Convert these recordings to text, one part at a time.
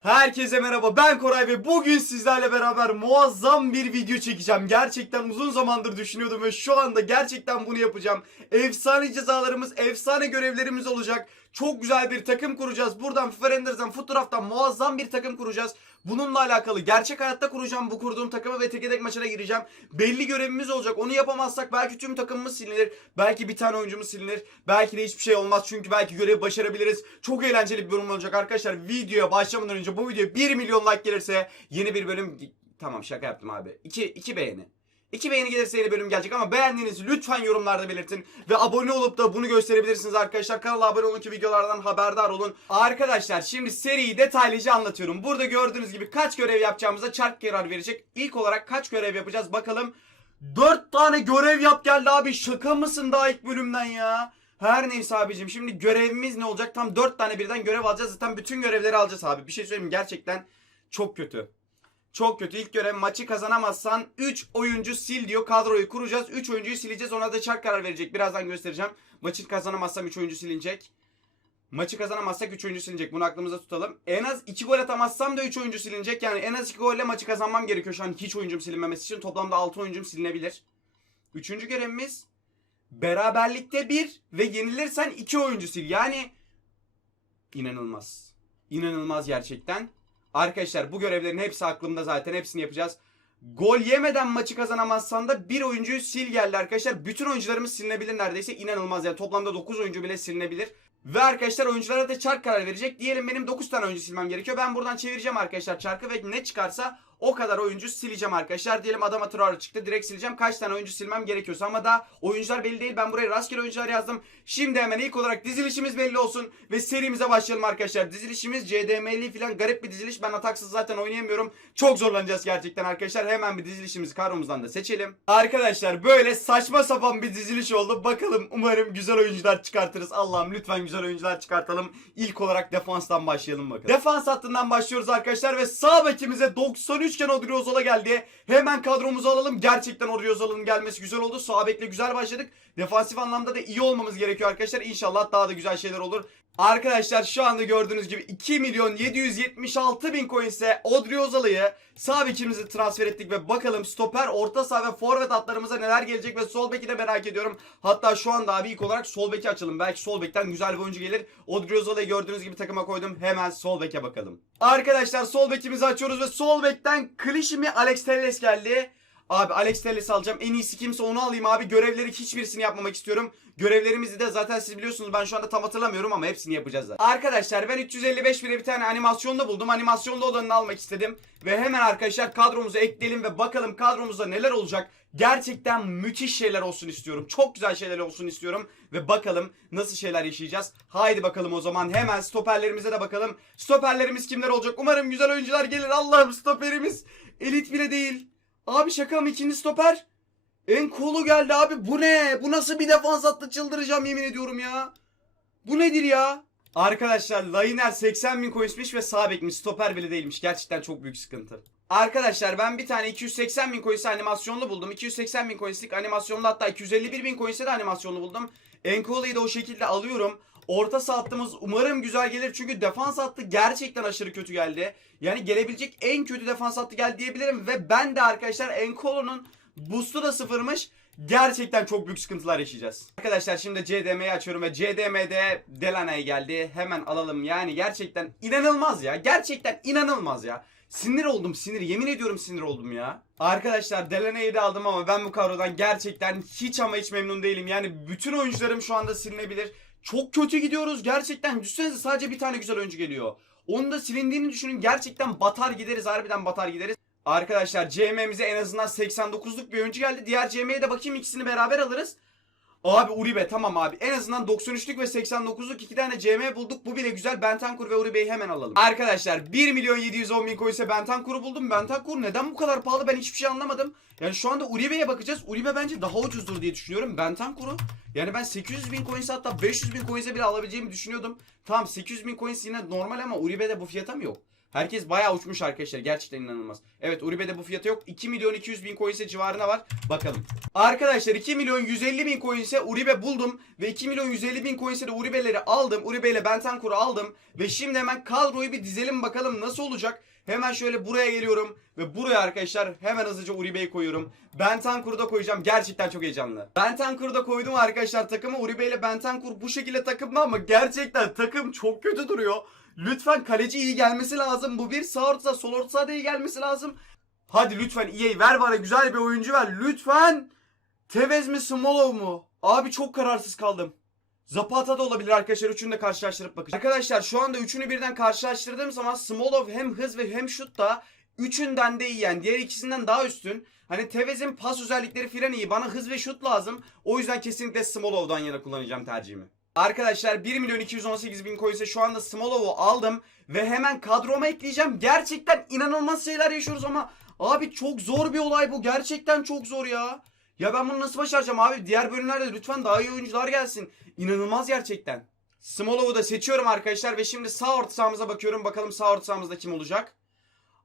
Herkese merhaba ben Koray ve bugün sizlerle beraber muazzam bir video çekeceğim. Gerçekten uzun zamandır düşünüyordum ve şu anda gerçekten bunu yapacağım. Efsane cezalarımız, efsane görevlerimiz olacak. Çok güzel bir takım kuracağız. Buradan FIFA Renders'dan, Footdraft'tan muazzam bir takım kuracağız. Bununla alakalı gerçek hayatta kuracağım bu kurduğum takımı ve tek tek maçına gireceğim. Belli görevimiz olacak. Onu yapamazsak belki tüm takımımız silinir. Belki bir tane oyuncumuz silinir. Belki de hiçbir şey olmaz çünkü belki görevi başarabiliriz. Çok eğlenceli bir bölüm olacak arkadaşlar. Videoya başlamadan önce bu video 1 milyon like gelirse yeni bir bölüm... Tamam şaka yaptım abi. 2, 2 beğeni. 2 beğeni gelirse yeni bölüm gelecek ama beğendiğinizi lütfen yorumlarda belirtin. Ve abone olup da bunu gösterebilirsiniz arkadaşlar. Kanala abone olun ki videolardan haberdar olun. Arkadaşlar şimdi seriyi detaylıca anlatıyorum. Burada gördüğünüz gibi kaç görev yapacağımıza çark karar verecek. İlk olarak kaç görev yapacağız bakalım. 4 tane görev yap geldi abi. Şaka mısın daha ilk bölümden ya? Her neyse abicim şimdi görevimiz ne olacak? Tam 4 tane birden görev alacağız. Zaten bütün görevleri alacağız abi. Bir şey söyleyeyim gerçekten çok kötü. Çok kötü. İlk görev maçı kazanamazsan 3 oyuncu sil diyor. Kadroyu kuracağız. 3 oyuncuyu sileceğiz. Ona da çark karar verecek. Birazdan göstereceğim. Maçı kazanamazsam 3 oyuncu silinecek. Maçı kazanamazsak 3 oyuncu silinecek. Bunu aklımızda tutalım. En az 2 gol atamazsam da 3 oyuncu silinecek. Yani en az 2 golle maçı kazanmam gerekiyor şu an hiç oyuncum silinmemesi için. Toplamda 6 oyuncum silinebilir. Üçüncü görevimiz beraberlikte 1 ve yenilirsen 2 oyuncu sil. Yani inanılmaz. İnanılmaz gerçekten. Arkadaşlar bu görevlerin hepsi aklımda zaten. Hepsini yapacağız. Gol yemeden maçı kazanamazsan da bir oyuncuyu sil geldi arkadaşlar. Bütün oyuncularımız silinebilir neredeyse. İnanılmaz yani. Toplamda 9 oyuncu bile silinebilir. Ve arkadaşlar oyunculara da çark karar verecek. Diyelim benim 9 tane oyuncu silmem gerekiyor. Ben buradan çevireceğim arkadaşlar çarkı ve ne çıkarsa o kadar oyuncu sileceğim arkadaşlar. Diyelim Adama Traore çıktı. Direkt sileceğim. Kaç tane oyuncu silmem gerekiyorsa ama daha oyuncular belli değil. Ben buraya rastgele oyuncular yazdım. Şimdi hemen ilk olarak dizilişimiz belli olsun ve serimize başlayalım arkadaşlar. Dizilişimiz CDM'li falan garip bir diziliş. Ben ataksız zaten oynayamıyorum. Çok zorlanacağız gerçekten arkadaşlar. Hemen bir dizilişimizi kadromuzdan da seçelim. Arkadaşlar böyle saçma sapan bir diziliş oldu. Bakalım umarım güzel oyuncular çıkartırız. Allah'ım lütfen güzel oyuncular çıkartalım. İlk olarak defanstan başlayalım bakalım. Defans hattından başlıyoruz arkadaşlar ve sağ bekimize 93 iken Odriozola geldi. Hemen kadromuzu alalım. Gerçekten Odriozola'nın gelmesi güzel oldu. Sağ bekle güzel başladık. Defansif anlamda da iyi olmamız gerekiyor arkadaşlar. İnşallah daha da güzel şeyler olur. Arkadaşlar şu anda gördüğünüz gibi 2 milyon 776 bin coin ise Odriozala'yı sağ bekimizi transfer ettik ve bakalım stoper, orta saha ve forvet hatlarımıza neler gelecek ve sol beki de merak ediyorum. Hatta şu anda abi ilk olarak sol beki açalım. Belki sol bekten güzel bir oyuncu gelir. Odriozala'yı gördüğünüz gibi takıma koydum. Hemen sol beke bakalım. Arkadaşlar sol bekimizi açıyoruz ve sol bekten Klişi mi Alex Telles geldi. Abi Alex Telles alacağım. En iyisi kimse onu alayım abi. Görevleri hiçbirisini yapmamak istiyorum. Görevlerimizi de zaten siz biliyorsunuz. Ben şu anda tam hatırlamıyorum ama hepsini yapacağız zaten. Arkadaşlar ben 355 bire bir tane animasyonda buldum. Animasyonda olanını almak istedim. Ve hemen arkadaşlar kadromuza ekleyelim ve bakalım kadromuzda neler olacak. Gerçekten müthiş şeyler olsun istiyorum. Çok güzel şeyler olsun istiyorum. Ve bakalım nasıl şeyler yaşayacağız. Haydi bakalım o zaman hemen stoperlerimize de bakalım. Stoperlerimiz kimler olacak? Umarım güzel oyuncular gelir. Allah'ım stoperimiz elit bile değil. Abi şaka mı ikinci stoper? En cool'u geldi abi. Bu ne? Bu nasıl bir defans hattı çıldıracağım yemin ediyorum ya. Bu nedir ya? Arkadaşlar Lainer 80 bin coinsmiş ve sağ bekmiş. Stoper bile değilmiş. Gerçekten çok büyük sıkıntı. Arkadaşlar ben bir tane 280 bin coins'i animasyonlu buldum. 280 bin coins'lik animasyonlu hatta 251 bin coins'e de animasyonlu buldum. Enko'yu da o şekilde alıyorum. Orta saha hattımız umarım güzel gelir. Çünkü defans hattı gerçekten aşırı kötü geldi. Yani gelebilecek en kötü defans hattı geldi diyebilirim. Ve ben de arkadaşlar Enkolo'nun boost'u da sıfırmış. Gerçekten çok büyük sıkıntılar yaşayacağız. Arkadaşlar şimdi CDM'yi açıyorum ve CDM'de Delaney geldi. Hemen alalım. Yani gerçekten inanılmaz ya. Gerçekten inanılmaz ya. Sinir oldum sinir. Yemin ediyorum sinir oldum ya. Arkadaşlar Delaney'i de aldım ama ben bu kadrodan gerçekten hiç ama hiç memnun değilim. Yani bütün oyuncularım şu anda silinebilir. Çok kötü gidiyoruz gerçekten. Düşünsenize sadece bir tane güzel oyuncu geliyor. Onu da silindiğini düşünün. Gerçekten batar gideriz. Harbiden batar gideriz. Arkadaşlar CM'mize en azından 89'luk bir oyuncu geldi. Diğer CM'ye de bakayım ikisini beraber alırız. Abi Uribe tamam abi. En azından 93'lük ve 89'luk iki tane CM bulduk. Bu bile güzel. Bentancur ve Uribe'yi hemen alalım. Arkadaşlar 1 milyon 710 bin coin ise Bentancur'u buldum. Bentancur neden bu kadar pahalı ben hiçbir şey anlamadım. Yani şu anda Uribe'ye bakacağız. Uribe bence daha ucuzdur diye düşünüyorum. Bentancur'u yani ben 800 bin coins'e hatta 500 bin coins'e bile alabileceğimi düşünüyordum. Tamam 800 bin coins yine normal ama Uribe'de bu fiyata mı yok? Herkes bayağı uçmuş arkadaşlar. Gerçekten inanılmaz. Evet Uribe'de bu fiyatı yok. 2 milyon 200 bin coins'e civarına var. Bakalım. Arkadaşlar 2 milyon 150 bin coins'e Uribe buldum. Ve 2 milyon 150 bin coins'e de Uribe'leri aldım. Uribe ile Bentancur'u aldım. Ve şimdi hemen kadroyu bir dizelim bakalım nasıl olacak. Hemen şöyle buraya geliyorum. Ve buraya arkadaşlar hemen hızlıca Uribe'yi koyuyorum. Bentancur'u da koyacağım. Gerçekten çok heyecanlı. Bentancur'u da koydum arkadaşlar takımı. Uribe ile Bentancur bu şekilde takımda ama gerçekten takım çok kötü duruyor. Lütfen kaleci iyi gelmesi lazım. Bu bir sağ orta sol orta sahada iyi gelmesi lazım. Hadi lütfen EA ver bana güzel bir oyuncu ver. Lütfen. Tevez mi Smolov mu? Abi çok kararsız kaldım. Zapata da olabilir arkadaşlar. Üçünü de karşılaştırıp bakacağım. Arkadaşlar şu anda üçünü birden karşılaştırdığım zaman Smolov hem hız ve hem şut da üçünden de iyi yani. Diğer ikisinden daha üstün. Hani Tevez'in pas özellikleri filan iyi. Bana hız ve şut lazım. O yüzden kesinlikle Smolov'dan yana kullanacağım tercihimi. Arkadaşlar 1 milyon 218 bin coins'e şu anda Smolov'u aldım. Ve hemen kadroma ekleyeceğim. Gerçekten inanılmaz şeyler yaşıyoruz ama abi çok zor bir olay bu. Gerçekten çok zor ya. Ya ben bunu nasıl başaracağım abi? Diğer bölümlerde lütfen daha iyi oyuncular gelsin. İnanılmaz gerçekten. Smolov'u da seçiyorum arkadaşlar ve şimdi sağ orta sahamıza bakıyorum. Bakalım sağ orta sahamızda kim olacak?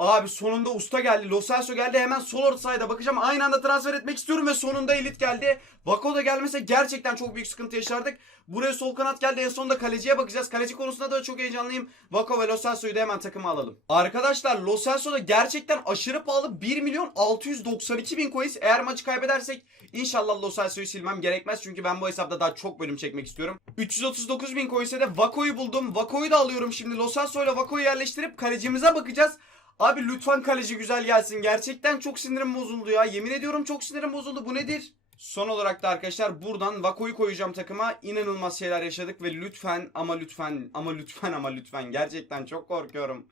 Abi sonunda usta geldi. Lo Celso geldi. Hemen sol orta sahada bakacağım. Aynı anda transfer etmek istiyorum ve sonunda elit geldi. Vako da gelmese gerçekten çok büyük sıkıntı yaşardık. Buraya sol kanat geldi. En sonunda kaleciye bakacağız. Kaleci konusunda da çok heyecanlıyım. Vako ve Lo Celso'yu da hemen takıma alalım. Arkadaşlar Lo Celso da gerçekten aşırı pahalı. 1 milyon 692 bin coins. Eğer maçı kaybedersek inşallah Lo Celso'yu silmem gerekmez. Çünkü ben bu hesapta daha çok bölüm çekmek istiyorum. 339 bin coins'e de Vako'yu buldum. Vako'yu da alıyorum şimdi. Lo Celso ile Vako'yu yerleştirip kalecimize bakacağız. Abi lütfen kaleci güzel gelsin. Gerçekten çok sinirim bozuldu ya. Yemin ediyorum çok sinirim bozuldu. Bu nedir? Son olarak da arkadaşlar buradan Vako'yu koyacağım takıma. İnanılmaz şeyler yaşadık ve lütfen ama lütfen ama lütfen ama lütfen gerçekten çok korkuyorum.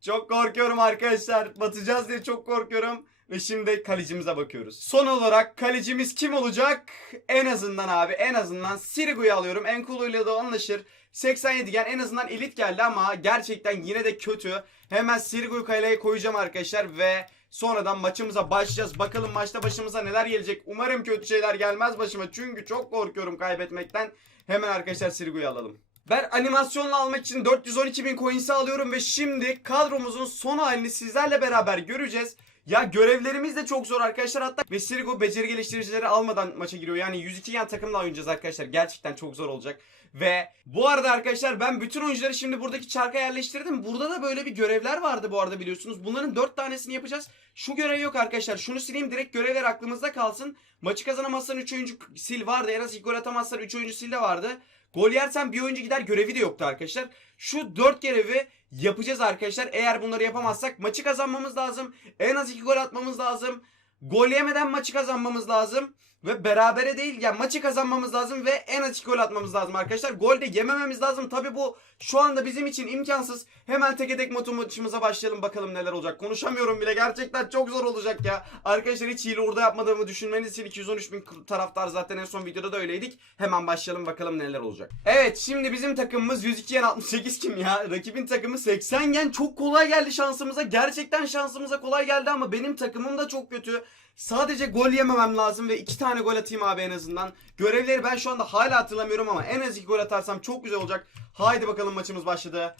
Çok korkuyorum arkadaşlar. Batacağız diye çok korkuyorum. Ve şimdi kalecimize bakıyoruz. Son olarak kalecimiz kim olacak? En azından abi en azından Sirigu'yu alıyorum. Enkulu ile de anlaşır. 87 gen en azından elit geldi ama gerçekten yine de kötü. Hemen Sirigu'yu kaleye koyacağım arkadaşlar ve sonradan maçımıza başlayacağız. Bakalım maçta başımıza neler gelecek. Umarım kötü şeyler gelmez başıma çünkü çok korkuyorum kaybetmekten. Hemen arkadaşlar Sirigu'yu alalım. Ben animasyonla almak için 412 bin coins'i alıyorum ve şimdi kadromuzun son halini sizlerle beraber göreceğiz. Ya görevlerimiz de çok zor arkadaşlar hatta ve Sirigu beceri geliştiricileri almadan maça giriyor. Yani 102 yan takımla oynayacağız arkadaşlar. Gerçekten çok zor olacak. Ve bu arada arkadaşlar ben bütün oyuncuları şimdi buradaki çarka yerleştirdim. Burada da böyle bir görevler vardı bu arada biliyorsunuz. Bunların 4 tanesini yapacağız. Şu görev yok arkadaşlar. Şunu sileyim direkt görevler aklımızda kalsın. Maçı kazanamazsan 3 oyuncu sil vardı. En az ilk gol atamazsan 3 oyuncu sil de vardı. Gol yersen bir oyuncu gider görevi de yoktu arkadaşlar. Şu 4 görevi yapacağız arkadaşlar. Eğer bunları yapamazsak maçı kazanmamız lazım. En az 2 gol atmamız lazım. Gol yemeden maçı kazanmamız lazım. Ve berabere değil yani maçı kazanmamız lazım ve en 2 gol atmamız lazım arkadaşlar. Gol de yemememiz lazım. Tabi bu şu anda bizim için imkansız. Hemen teke tek maçımıza başlayalım bakalım neler olacak. Konuşamıyorum bile gerçekten çok zor olacak ya. Arkadaşlar hiç hile orada yapmadığımı düşünmeniz için 213 bin taraftar zaten en son videoda da öyleydik. Hemen başlayalım bakalım neler olacak. Evet şimdi bizim takımımız 102 yen 68 kim ya? Rakibin takımı 80 yen çok kolay geldi şansımıza. Gerçekten şansımıza kolay geldi ama benim takımım da çok kötü. Sadece gol yememem lazım ve iki tane gol atayım abi en azından. Görevleri ben şu anda hala hatırlamıyorum ama en az iki gol atarsam çok güzel olacak. Haydi bakalım maçımız başladı.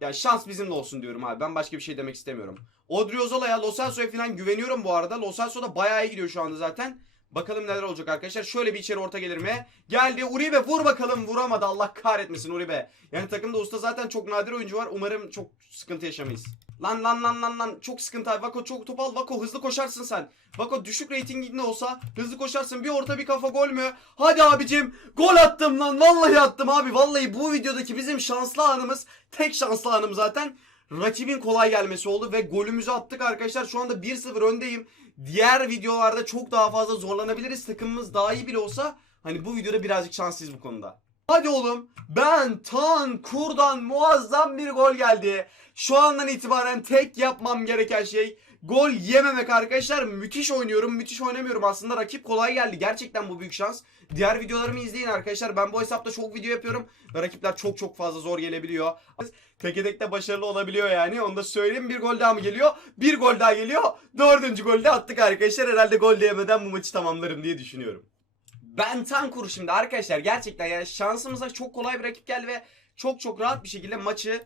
Ya şans bizimle olsun diyorum abi. Ben başka bir şey demek istemiyorum. Odriozola'ya, Lo Celso'ya falan güveniyorum bu arada. Lo Celso da bayağı iyi gidiyor şu anda zaten. Bakalım neler olacak arkadaşlar. Şöyle bir içeri orta gelir mi? Geldi Uribe vur bakalım. Vuramadı. Allah kahretmesin Uribe. Yani takımda usta zaten çok nadir oyuncu var. Umarım çok sıkıntı yaşamayız. Lan lan lan lan lan çok sıkıntı abi. Vako çok top al. Vako hızlı koşarsın sen. Vako düşük reytinginde olsa hızlı koşarsın. Bir orta bir kafa gol mü? Hadi abicim. Gol attım lan. Vallahi attım abi. Vallahi bu videodaki bizim şanslı anımız. Tek şanslı anım zaten. Rakibin kolay gelmesi oldu ve golümüzü attık arkadaşlar. Şu anda 1-0 öndeyim. Diğer videolarda çok daha fazla zorlanabiliriz. Takımımız daha iyi bile olsa hani bu videoda birazcık şanslıyız bu konuda. Hadi oğlum. Ben Tan Kur'dan muazzam bir gol geldi. Şu andan itibaren tek yapmam gereken şey gol yememek arkadaşlar. Müthiş oynuyorum. Müthiş oynamıyorum. Aslında rakip kolay geldi. Gerçekten bu büyük şans. Diğer videolarımı izleyin arkadaşlar. Ben bu hesapta çok video yapıyorum. Ve rakipler çok çok fazla zor gelebiliyor. Teke tekte başarılı olabiliyor yani. Onu da söyleyeyim. Bir gol daha mı geliyor? Bir gol daha geliyor. Dördüncü golde attık arkadaşlar. Herhalde gol yemeden bu maçı tamamlarım diye düşünüyorum. Ben Tankuru şimdi arkadaşlar gerçekten yani şansımıza çok kolay bir rakip geldi ve çok çok rahat bir şekilde maçı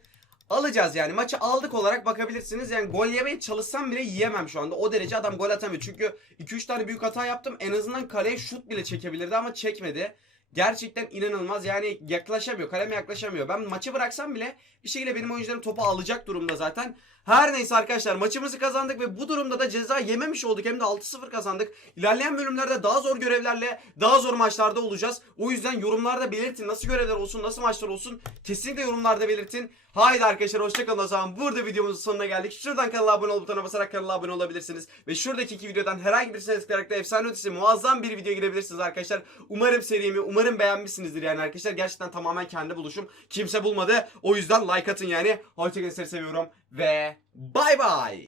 alacağız yani. Maçı aldık olarak bakabilirsiniz. Yani gol yemeye çalışsam bile yiyemem şu anda. O derece adam gol atamıyor. Çünkü 2-3 tane büyük hata yaptım. En azından kaleye şut bile çekebilirdi ama çekmedi. Gerçekten inanılmaz. Yani yaklaşamıyor. Kaleme yaklaşamıyor. Ben maçı bıraksam bile bir şekilde benim oyuncularım topu alacak durumda zaten. Her neyse arkadaşlar maçımızı kazandık ve bu durumda da ceza yememiş olduk. Hem de 6-0 kazandık. İlerleyen bölümlerde daha zor görevlerle daha zor maçlarda olacağız. O yüzden yorumlarda belirtin. Nasıl görevler olsun, nasıl maçlar olsun. Kesinlikle yorumlarda belirtin. Haydi arkadaşlar hoşçakalın o zaman. Burada videomuzun sonuna geldik. Şuradan kanala abone ol butonuna basarak kanala abone olabilirsiniz. Ve şuradaki iki videodan herhangi birisine tıklayarak da efsane ötesi muazzam bir video girebilirsiniz arkadaşlar. Umarım serimi, umarım beğenmişsinizdir yani arkadaşlar. Gerçekten tamamen kendi buluşum. Kimse bulmadı. O yüzden like atın yani. Hoşçakalın seviyorum. Ve bay bay.